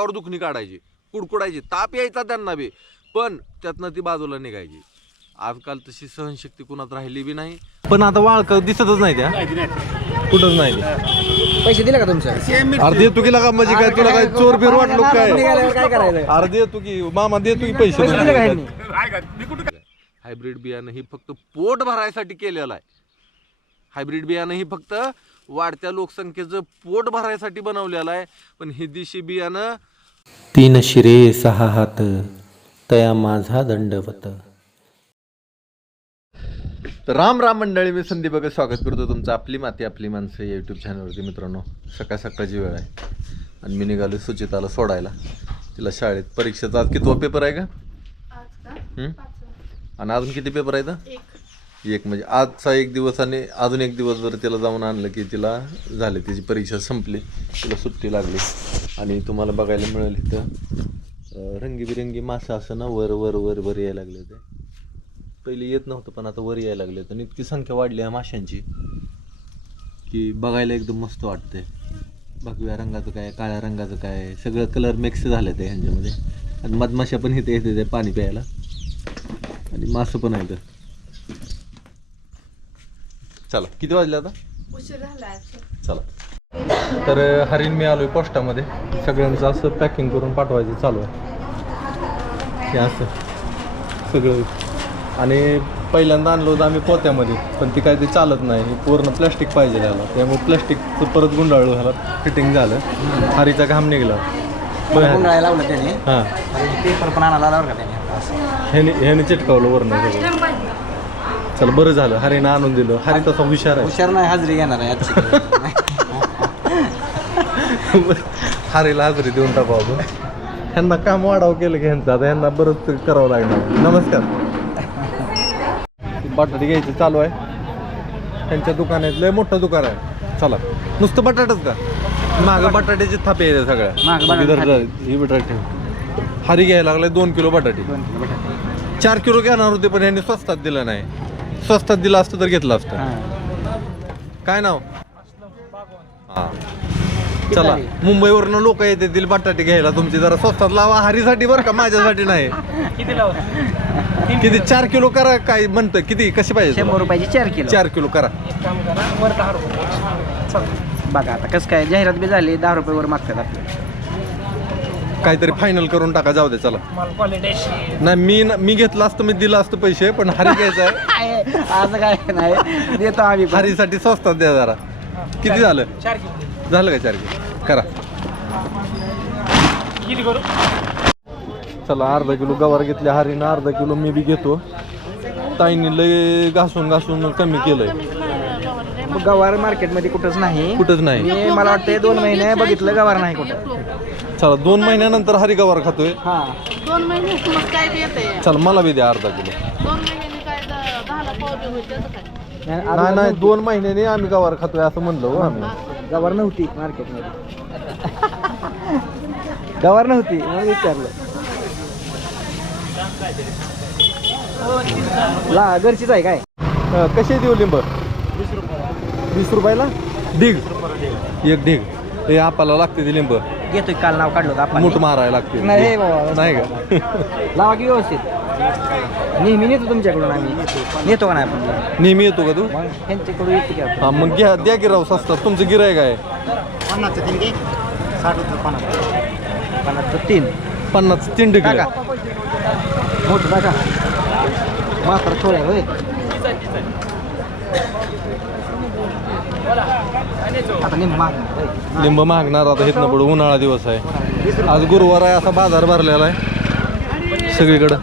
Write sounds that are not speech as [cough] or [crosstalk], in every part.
अंगावर दुखणी काढायची कुडकुडायची ताप यायचा त्यांना बी. पण त्यातनं ती बाजूला निघायची. आजकाल तशी सहनशक्ती कुणात राहिली बी नाही. पण आता वाळक दिसतच नाही त्या. कुठंच नाही पैसे दिले का तुमचं? अर्धे तू की का म्हणजे काय तुला काय चोर बिर वाटलो काय? निघाल्यावर काय करायचं? की मामा देतो की पैसे. पैसे दिले का ह्यांनी? हायब्रिड बियाणं ही फक्त पोट भरायसाठी केलेलं आहे. हायब्रिड बियाणं ही फक्त वाढत्या लोकसंख्येचं पोट भरायसाठी बनवलेलं आहे. पण ही दिशी बियाणं तीन शिरे सहा हात तया माझा दंडवत. तर राम राम मंडळी मी संदीप बघा स्वागत करतो तुमचं आपली माती आपली माणसं या यूट्यूब चॅनलवरती मित्रांनो सकाळ सकाळची वेळ आहे आणि मी निघालो सुचिताला सोडायला. तिला शाळेत परीक्षेचा आज कितवा पेपर आहे का? हं? आणि अजून किती पेपर आहेत? एक म्हणजे आजचा एक दिवस आणि अजून एक दिवस जर तिला जाऊन आणलं की तिला झाले तिची परीक्षा संपली तिला सुट्टी लागली आणि तुम्हाला बघायला मिळेल इथं रंगीबिरंगी मासे असं ना वर वर वर वर यायला लागले ते पहिले येत नव्हतं पण आता वर यायला लागले आणि इतकी संख्या वाढली आहे माशांची की बघायला एकदम मस्त वाटते भगव्या रंगाचं काय काळ्या रंगाचं काय सगळं कलर मिक्स झाले ते ह्यांच्यामध्ये. आणि मधमाशा पण इथे येते ते पाणी प्यायला. आणि मासं पण आहेत. चला किती वाजले आता? उशीर झाला चला. तर हरिण मी आलोय पोस्टामध्ये. सगळ्यांचं असं पॅकिंग करून पाठवायचं चालू आहे. हे असं. सगळं. आणि पहिल्यांदा आणलं होतं आम्ही पोत्यामध्ये पण ती काय ते चालत नाही. पूर्ण प्लॅस्टिक पाहिजे ह्याला त्यामुळे प्लॅस्टिकचं परत गुंडाळलो ह्याला फिटिंग झालं. हरीचा घाम निघला. गुंडाळायला लावलं त्याने. हां. पेपर पण आणायला लावला का त्याने? असं. ह्याने ह्याने चिटकावलं वरनं सगळं. चल बरं झालं. हरीनं आणून दिलं. हरी तसा हुशार आहे. हुशार नाही हजरी घेणार आहे आजची [laughs] हारीला हाजरी देऊन टाकू आपण. ह्यांना काम वाढावं केलं की ह्यांचं. आता ह्यांना बरंच करावं लागणार. नमस्कार. बटाटे घ्यायचं चालू आहे. त्यांच्या दुकानात लय मोठं दुकान आहे. चला. नुसतं बटाटच का? मागं बटाट्याचे थापे येते सगळ्या. ही बटाटे ठेव. हरी घ्यायला लागले दोन किलो बटाटे. चार किलो घेणार होते पण यांनी स्वस्तात दिलं नाही. स्वस्तात दिलं असतं तर घेतलं असतं. काय नाव? हा. चला मुंबईवरनं लोक येतील बटाटे घ्यायला तुमची जरा स्वस्तात लावा हरीसाठी बरं का माझ्यासाठी नाही. किती चार किलो करा काय म्हणतं किती कशी पाहिजे शंभर? रुपयाची चार किलो. चार किलो करा. बघा आता कसं काय जाहिरात बी झाली दहा रुपये वर मागतात आपल्याला काहीतरी फायनल करून टाका जाऊ दे चला. नाही मी न- मी घेतलं असतं मी दिलं असतं पैसे पण हरी घ्यायचं आहे. [laughs] असं काय नाही. देतो आम्ही. हरीसाठी स्वस्तात द्या जरा. किती झालं? झालं का चार किलो? करा. चला अर्धा किलो गवार घेतले हरीनं अर्धा किलो मी बी घेतो. ताईने लय घासून घासून कमी केलंय. मग गवार मार्केटमध्ये कुठंच नाही. कुठंच नाही. मी मला वाटतं दोन महिने बघितलं गवार नाही कुठं. चला दोन महिन्यानंतर हरी गवार खातोय. हा. दोन महिने मग काय देते चला मला बी द्या अर्धा किलो. दोन महिन्याने काय द- दहाला पावले होते त्याचं काय? नाही नाही दोन महिन्याने आम्ही गवार खातोय असं म्हणलो हो आम्ही. गवार नव्हती मार्केटमध्ये. गवार नव्हती म्हणून विचारलं. ला घरचीच आहे काय? अं, कशी देऊ लिंब? वीस रुपयाला. ढीग एक ढीग हे आपाला लागते ते लिंब. घेतोय काल नाव काढलं आपण. मूठ मारायला लागते. नाही बाबा. नाही का? [laughs] लावा की व्यवस्थित. नेहमी नेतो तुमच्याकडून आम्ही. नेतो का नाही आपण? नेहमी येतो का तू? मग त्यांच्याकडून येतो की आपण. हा मग घ्या द्या गिराव स्वस्तात तुमचं गिराय काय? पन्नासचं तीन पन्नास. तीन. डिग्री. टाका. मोठं टाका. मात्र थोडं आहे होय. आता निम माग होय. लिंब मागणार आता इथनं पुढे उन्हाळा दिवस आहे. आज गुरुवार आहे असा बाजार भरलेला आहे. सगळीकडं.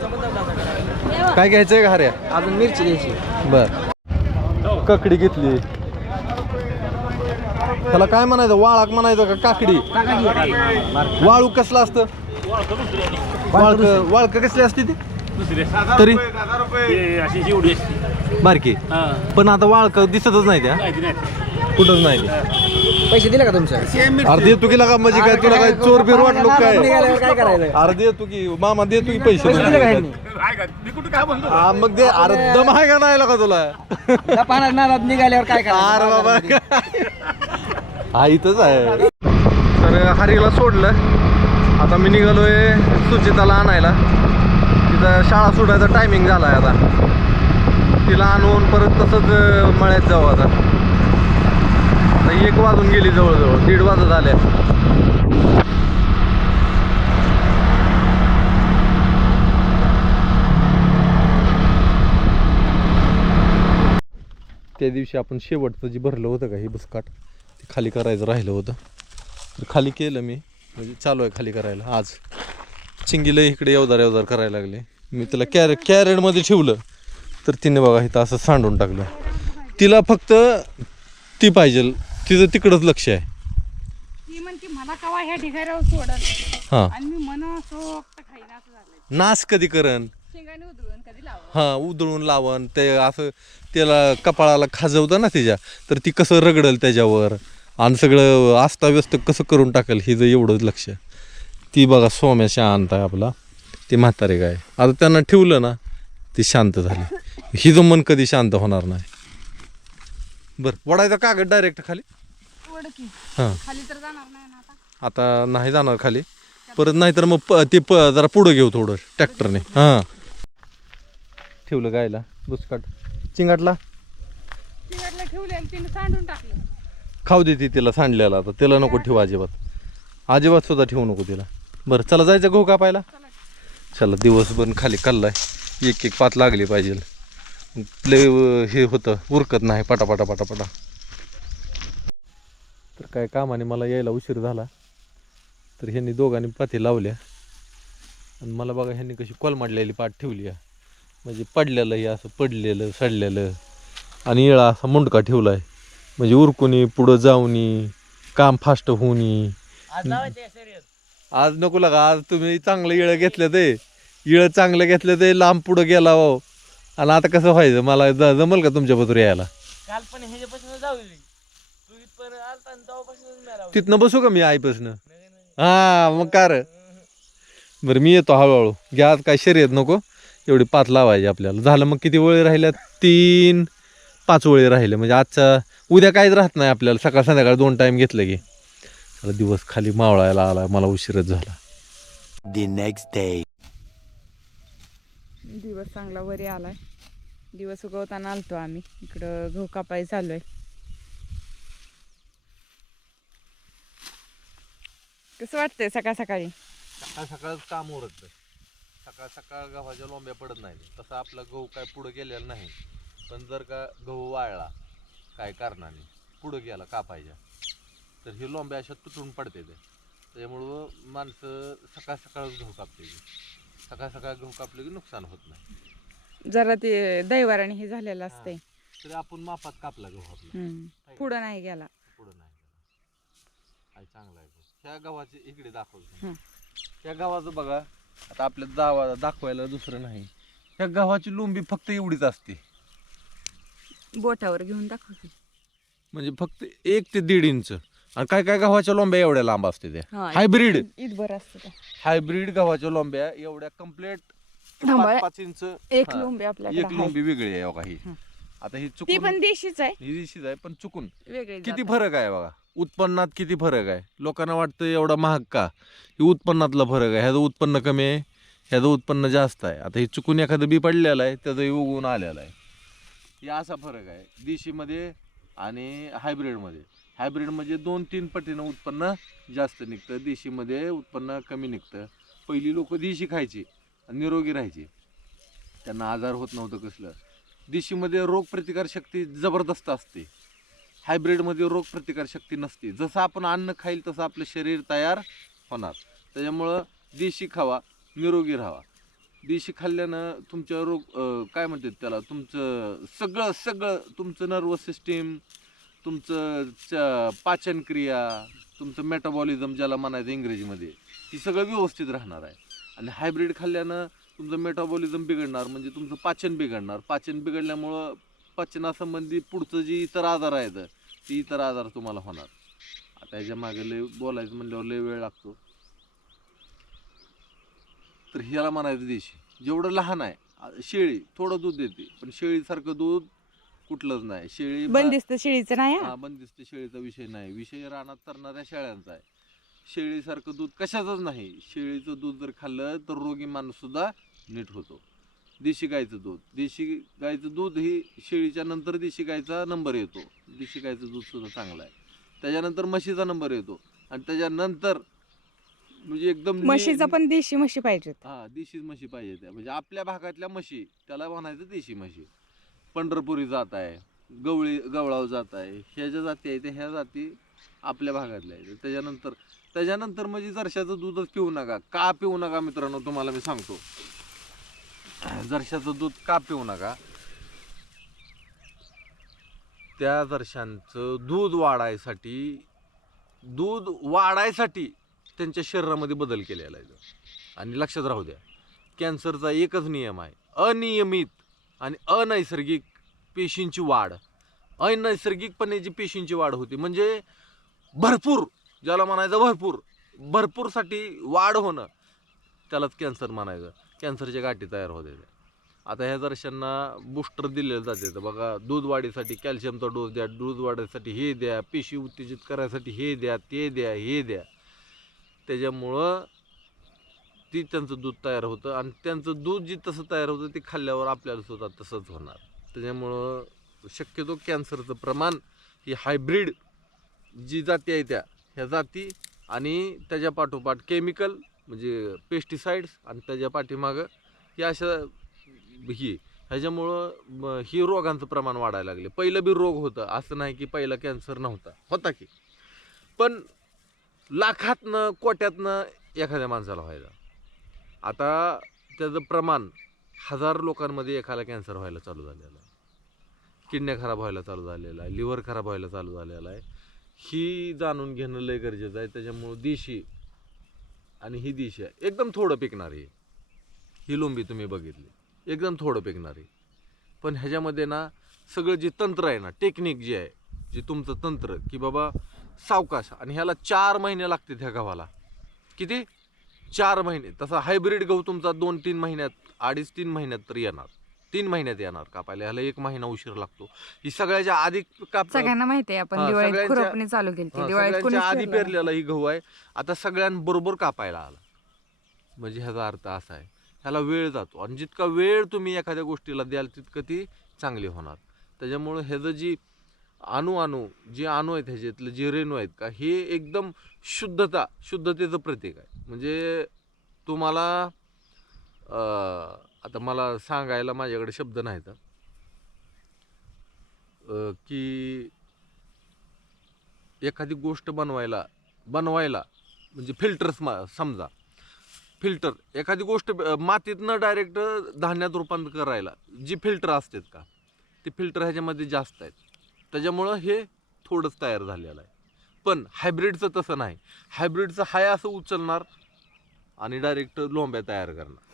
काय घ्यायचंय का हऱ्या? अजून मिरची घ्यायची. बर. ककडी घेतली. त्याला काय म्हणायचं? वाळाक म्हणायचं का काकडी. वाळू कसलं असतं? वाळक वाळक कसली असते ती? तरी? बारकी. पण आता वाळक दिसतच नाही त्या. कुठंच नाही. पैसे दिले का तुमचं? अर्धे तू की म्हणजे काय? तुला काय चोर बिर वाटलो काय? निघाल्यावर काय करायचं? अर्धे तू की मामा देतो की पैसे पैसे दिले का ह्यांनी? हा, मग दे. अर्ध का नाही का तुला? पाण्यात नादात निघाल्यावर काय अरे बाबा. करायचं हा इथंच आहे. तर हरीला सोडलं. आता मी निघालोय सुचिताला आणायला. तिथं शाळा सुटायचा टायमिंग झाला आहे आता. तिला आणून परत तसंच अं, मळ्यात जाऊ आता. आता एक वाजून गेली जवळजवळ दीड वाजत आल्या त्या दिवशी आपण शेवटचं जे भरलं होतं का हे बसकाट ते खाली करायचं राहिलं होतं. तर खाली केलं मी म्हणजे चालू आहे खाली करायला. आज चिंगीला इकडे येवदार येवदार करायला लागले. मी तिला कॅरे कॅरेटमध्ये ठेवलं तर तिने बघा इथं असं सांडून टाकलं. तिला फक्त ती पाहिजे तिचं तिकडंच लक्ष आहे. ती म्हणते मला कवा ह्या ढिगाऱ्यावर सोडल हां. आणि मी मन सोक्त खाईन असं झालंय. नाच कधी करण? शेंगाने उधळून कधी लाव हां उधळून लावण ते असं त्याला कपाळाला खाजवतं ना तिच्या तर ती कसं रगडल त्याच्यावर? आणि सगळं आस्ताव्यस्त कसं करून टाकेल हिचं एवढंच लक्ष ती बघा सोम्या शांत आहे आपला. ती म्हातारे काय आता त्यांना ठेवलं ना ती शांत झाली. हिचं मन कधी शांत होणार नाही. बरं वडायचा कागद डायरेक्ट खाली. की? हां. खाली तर जाणार नाही ना आता. आता नाही जाणार खाली. परत नाही तर मग प ते प जरा पुढं घेऊ थोडं ट्रॅक्टरने. हां. ठेवलं गायला. बुसकाट चिंगाटला. चिंगाटला ठेवले आणि तिने सांडून टाकलं. खाऊ दे ती तिला सांडल्याला. आता तिला नको ठेवू अजिबात. अजिबात सुद्धा ठेवू नको तिला. बरं चला जायचं गहू कापायला? चला दिवसभर खाली कल्लाय एक एक पात लागली पाहिजे. लय अं, हे होतं उरकत नाही. पटापटा पटापटा. तर काय कामाने मला यायला उशीर झाला. तर ह्यांनी दोघांनी पाती लावल्या. आणि मला बघा ह्यांनी कशी कोलमाडलेली पाठ ठेवली आहे म्हणजे पडलेलं हे असं पडलेलं सडलेलं. आणि येळा असा मुंडका ठेवला आहे म्हणजे उरकुनी पुढं जाऊनी काम फास्ट होऊनी. आज नको लागा आज तुम्ही चांगलं इळं घेतलं ते. इळं चांगलं घेतलं ते लांब पुढं गेला हो. आणि आता कसं व्हायचं? मला ज- जमल का तुमच्याबरोबर यायला? काल पण ह्याच्यापासून जाऊ तू इथपर्यंत आलता आणि तेव्हापासूनच मी राहू तिथनं बसू का मी आईपासनं? हा मग का रे? बरं मी येतो हळूहळू. घ्या आज काय शर्यत नको. एवढी पाच लावायची आपल्याला. झालं मग किती वळी राहिल्या तीन पाच वळी राहिले. म्हणजे आजचा उद्या काहीच राहत नाही आपल्याला. सकाळ संध्याकाळ दोन टाईम घेतलं की. दिवस खाली मावळायला आला. मला उशीरच झाला. The next day. दिवस चांगला वरी आलाय. दिवस उगवताना आलतो आम्ही. इकडं गहू कापाय चालू आहे कसं वाटतंय सकाळ सकाळी? सकाळ सकाळच काम उरत सकाळ सकाळ गव्हाच्या लोंब्या पडत नाही तसं आपला गहू काय पुढं गेलेला नाही. पण जर का गहू वाळला काय कारणाने पुढं गेला कापायच्या तर हे लोंब्या अशा तुटून पडते ते. त्याच्यामुळं माणसं सकाळ सकाळच गहू कापते. सकाळ सकाळ गहू कापले की नुकसान होत नाही. जरा ते दैवाराने हे झालेलं असतंय. तरी आपण मापात कापला गहू आपला. पुढं नाही गेला. पुढं नाही काय चांगला आहे. ह्या गव्हाचे इकडे दाखवतो. ह्या गव्हाचं बघा आता आपल्या दावा दाखवायला दुसरं नाही. ह्या गव्हाची लोंबी फक्त एवढीच असते. बोटावर घेऊन दाखवते म्हणजे फक्त एक ते दीड इंच. आणि काय काय गव्हाच्या लोंब्या एवढ्या लांब असते त्या? हा, हायब्रिड. असतं ते. हायब्रिड गव्हाच्या लोंब्या एवढ्या कंप्लीट थांबा, पाच इंच. एक हा, लोंबी आपल्याकडे एक आहे. लोंबी वेगळी आहे बघा ही. हं. आता ही ती चुकून पण देशीच आहे. ही दिशीच आहे पण चुकून वेगळी किती जात. फरक आहे बघा. उत्पन्नात किती फरक आहे? लोकांना वाटतं एवढा महाग का? ही उत्पन्नातला फरक आहे. ह्याचं उत्पन्न कमी आहे ह्याचं उत्पन्न जास्त आहे. आता हे चुकून एखादं बी पडलेलं आहे त्याचंही उगवून आलेलं आहे. हे असा फरक आहे. देशीमध्ये आणि हायब्रिडमध्ये. हायब्रिड म्हणजे दोन तीन पटीनं उत्पन्न जास्त निघतं. देशीमध्ये उत्पन्न कमी निघतं. पहिली लोक देशी खायची आणि निरोगी राहायची. त्यांना आजार होत नव्हतं कसलं. देशीमध्ये रोगप्रतिकार शक्ती जबरदस्त असते. हायब्रिडमध्ये रोगप्रतिकार शक्ती नसते. जसं आपण अन्न खाईल तसं आपलं शरीर तयार होणार. त्याच्यामुळं देशी खावा निरोगी राहावा. देशी खाल्ल्यानं तुमच्या रोग काय म्हणतात त्याला तुमचं सगळं सगळं तुमचं नर्वस सिस्टीम तुमचं पाचनक्रिया तुमचं मेटाबॉलिझम ज्याला म्हणायचं इंग्रजीमध्ये ती सगळं व्यवस्थित राहणार आहे. आणि हायब्रिड खाल्ल्यानं तुमचं मेटाबॉलिझम बिघडणार म्हणजे तुमचं पाचन बिघडणार. पाचन बिघडल्यामुळं पाचनासंबंधी पुढचं जे इतर आजार आहेत ते इतर आजार तुम्हाला होणार. आता ह्याच्या मागे लय बोलायचं म्हणल्यावर लय वेळ लागतो. तर ह्याला म्हणायचं देशी जेवढं लहान आहे शेळी थोडं दूध देते पण शेळीसारखं दूध कुठलंच नाही. शेळी बंदिस्त शेळीचं नाही हा. बंदिस्त शेळीचा विषय नाही. विषय रानात तरणाऱ्या शेळ्यांचा आहे. शेळीसारखं दूध कशाचंच नाही. शेळीचं दूध जर खाल्लं तर रोगी माणूससुद्धा नीट होतो. देशी गाईचं दूध. देशी गाईचं दूध ही शेळीच्या नंतर देशी गाईचा नंबर येतो. देशी गाईचं दूध सुद्धा चांगलं आहे. त्याच्यानंतर म्हशीचा नंबर येतो. आणि त्याच्यानंतर म्हणजे एकदम म्हशीचा पण देशी म्हशी पाहिजेत. हा देशीच म्हशी पाहिजे त्या. म्हणजे आपल्या भागातल्या म्हशी त्याला म्हणायचं देशी म्हशी. पंढरपुरी जात आहे गवळी गवळाव जात आहे ह्या ज्या जाती आहेत ह्या जाती आपल्या भागातल्या आहेत. त्याच्यानंतर त्याच्यानंतर म्हणजे जरशाचं दूधच पिऊ नका. का पिऊ नका मित्रांनो तुम्हाला मी सांगतो. जरशाचं दूध का पिऊ नका? त्या जरशांचं दूध वाढायसाठी दूध वाढायसाठी त्यांच्या शरीरामध्ये बदल केलेला आहे. आणि लक्षात राहू द्या कॅन्सरचा एकच नियम आहे. अनियमित आणि अनैसर्गिक पेशींची वाढ. अनैसर्गिकपणे जी पेशींची वाढ होती म्हणजे भरपूर ज्याला म्हणायचं भरपूर भरपूरसाठी वाढ होणं त्यालाच कॅन्सर म्हणायचं. कॅन्सरच्या गाठी तयार होते आता ह्या दर्शनांना बूस्टर दिलेलं जाते. तर बघा दूध वाढीसाठी कॅल्शियमचा डोस द्या दूध वाढीसाठी हे द्या पेशी उत्तेजित करायसाठी हे द्या ते द्या हे द्या. त्याच्यामुळं ती त्यांचं दूध तयार होतं आणि त्यांचं दूध जी तसं तयार होतं ते खाल्ल्यावर आपल्याला सुद्धा तसंच होणार. त्याच्यामुळं शक्यतो कॅन्सरचं प्रमाण ही हायब्रिड जी जाती आहे त्या ह्या जाती आणि त्याच्या पाठोपाठ केमिकल म्हणजे पेस्टिसाइड्स आणि त्याच्या पाठीमागं या अशा ही ह्याच्यामुळं ही रोगांचं प्रमाण वाढायला लागले. पहिलं बी रोग होतं असं नाही की पहिला कॅन्सर नव्हता. होता की. पण लाखातनं कोट्यातनं एखाद्या माणसाला व्हायला. आता त्याचं प्रमाण हजार लोकांमध्ये एखादा कॅन्सर व्हायला चालू झालेलं आहे. किडण्या खराब व्हायला चालू झालेला आहे लिव्हर खराब व्हायला चालू झालेला आहे. ही जाणून घेणं लय गरजेचं आहे. त्याच्यामुळं देशी आणि ही दिशा आहे. एकदम थोडं पिकणार आहे. ही लोंबी तुम्ही बघितली. एकदम थोडं पिकणार आहे पण ह्याच्यामध्ये ना सगळं जे तंत्र आहे ना टेक्निक जे आहे जे तुमचं तंत्र की बाबा सावकाश आणि ह्याला चार महिने लागते ह्या गव्हाला किती? चार महिने. तसा हायब्रिड गहू तुमचा दोन तीन महिन्यात अडीच तीन महिन्यात तर येणार. तीन महिन्यात येणार कापायला. ह्याला एक महिना उशीर लागतो. ही सगळ्याच्या आधी काप सगळ्यांना माहिती आहे आपण हा, दिवाळीत सगळ्यांच्या- खुरपणी चालू केली हा, दिवाळीत सगळ्यांच्या कोणीच आधी. पेरलेला ही गहू आहे. आता सगळ्यांबरोबर कापायला आला. म्हणजे ह्याचा अर्थ असा आहे. ह्याला वेळ जातो आणि जितका वेळ तुम्ही एखाद्या गोष्टीला द्याल तितकं ती चांगली होणार. त्याच्यामुळं ह्याचं जी अणू अणू जे अणू आहेत ह्याच्यातले जे रेणू आहेत का हे एकदम शुद्धता शुद्धतेचं प्रतीक आहे. म्हणजे तुम्हाला अं, आता मला सांगायला माझ्याकडे शब्द नाहीत. की एखादी गोष्ट बनवायला बनवायला म्हणजे फिल्टर समजा फिल्टर एखादी गोष्ट मातीतनं डायरेक्ट धान्यात रूपांतर करायला जी फिल्टर असतात का ते फिल्टर ह्याच्यामध्ये जास्त आहेत. त्याच्यामुळं हे थोडंच तयार झालेलं आहे. पण हायब्रिडचं तसं नाही. हायब्रिडचं हाय असं उचलणार आणि डायरेक्ट लोंब्या तयार करणार.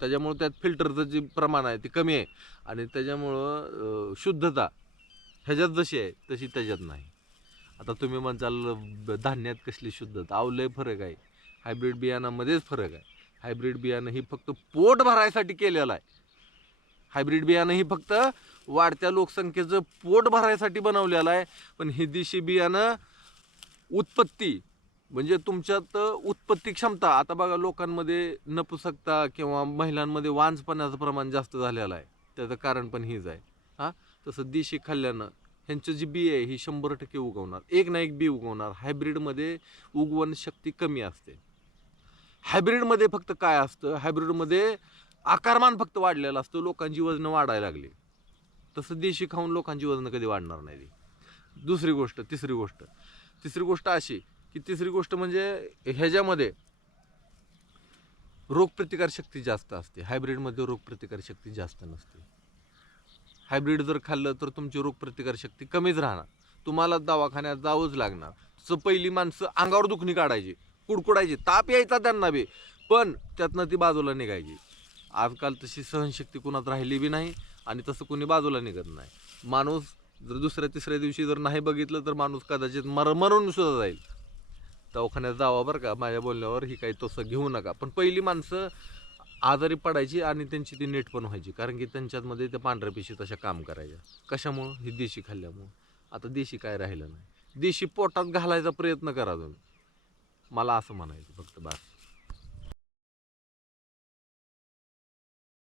त्याच्यामुळं त्यात फिल्टरचं जे प्रमाण आहे ते कमी आहे. आणि त्याच्यामुळं शुद्धता ह्याच्यात जशी आहे तशी त्याच्यात नाही. आता तुम्ही म्हणताल धान्यात कसली शुद्धता. अहो फरक आहे. हायब्रिड बियाणामध्येच फरक आहे. हायब्रिड बियाणं ही फक्त पोट भरायसाठी केलेलं आहे. हायब्रिड बियाणं ही फक्त वाढत्या लोकसंख्येचं पोट भरायसाठी बनवलेलं आहे. पण हे देशी बियाणं उत्पत्ती म्हणजे तुमच्यात उत्पत्ती क्षमता आता बघा लोकांमध्ये नपुसकता किंवा महिलांमध्ये वांजपणाचं प्रमाण जास्त झालेलं आहे. त्याचं कारण पण हीच आहे. हां? तसं देशी खाल्ल्यानं ह्यांचं जी बी आहे ही शंभर टक्के उगवणार. एक ना एक बी उगवणार. हायब्रिडमध्ये उगवण शक्ती कमी असते. हायब्रिडमध्ये फक्त काय असतं? हायब्रिडमध्ये आकारमान फक्त वाढलेलं असतं. लोकांची वजनं वाढायला लागली. तसं देशी खाऊन लोकांची वजनं कधी वाढणार नाही दुसरी गोष्ट तिसरी गोष्ट. तिसरी गोष्ट अशी की तिसरी गोष्ट म्हणजे ह्याच्यामध्ये रोगप्रतिकार शक्ती जास्त असते. हायब्रिडमध्ये रोगप्रतिकार शक्ती जास्त नसते. हायब्रिड जर खाल्लं तर तुमची रोगप्रतिकार शक्ती कमीच राहणार. तुम्हाला दवाखान्यात जावंच लागणार. तसं पहिली माणसं अंगावर दुखणी काढायची कुडकुडायची ताप यायचा त्यांना बी. पण त्यातनं ती बाजूला निघायची. आजकाल तशी सहनशक्ती कुणात राहिली बी नाही आणि तसं कोणी बाजूला निघत नाही. माणूस जर दुसऱ्या तिसऱ्या दिवशी जर नाही बघितलं तर माणूस कदाचित मर मरून सुद्धा जाईल. दवाखान्यात जावा बरं का माझ्या बोलण्यावर ही काही तसं घेऊ नका. पण पहिली माणसं आजारी पडायची आणि त्यांची ती नीट पण व्हायची. कारण की त्यांच्यामध्ये त्या पांढऱ्या पिशी तशा काम करायच्या. कशामुळं? ही देशी खाल्ल्यामुळं. आता देशी काय राहिलं नाही. देशी पोटात घालायचा प्रयत्न करा तुम्ही. मला असं म्हणायचं फक्त बास.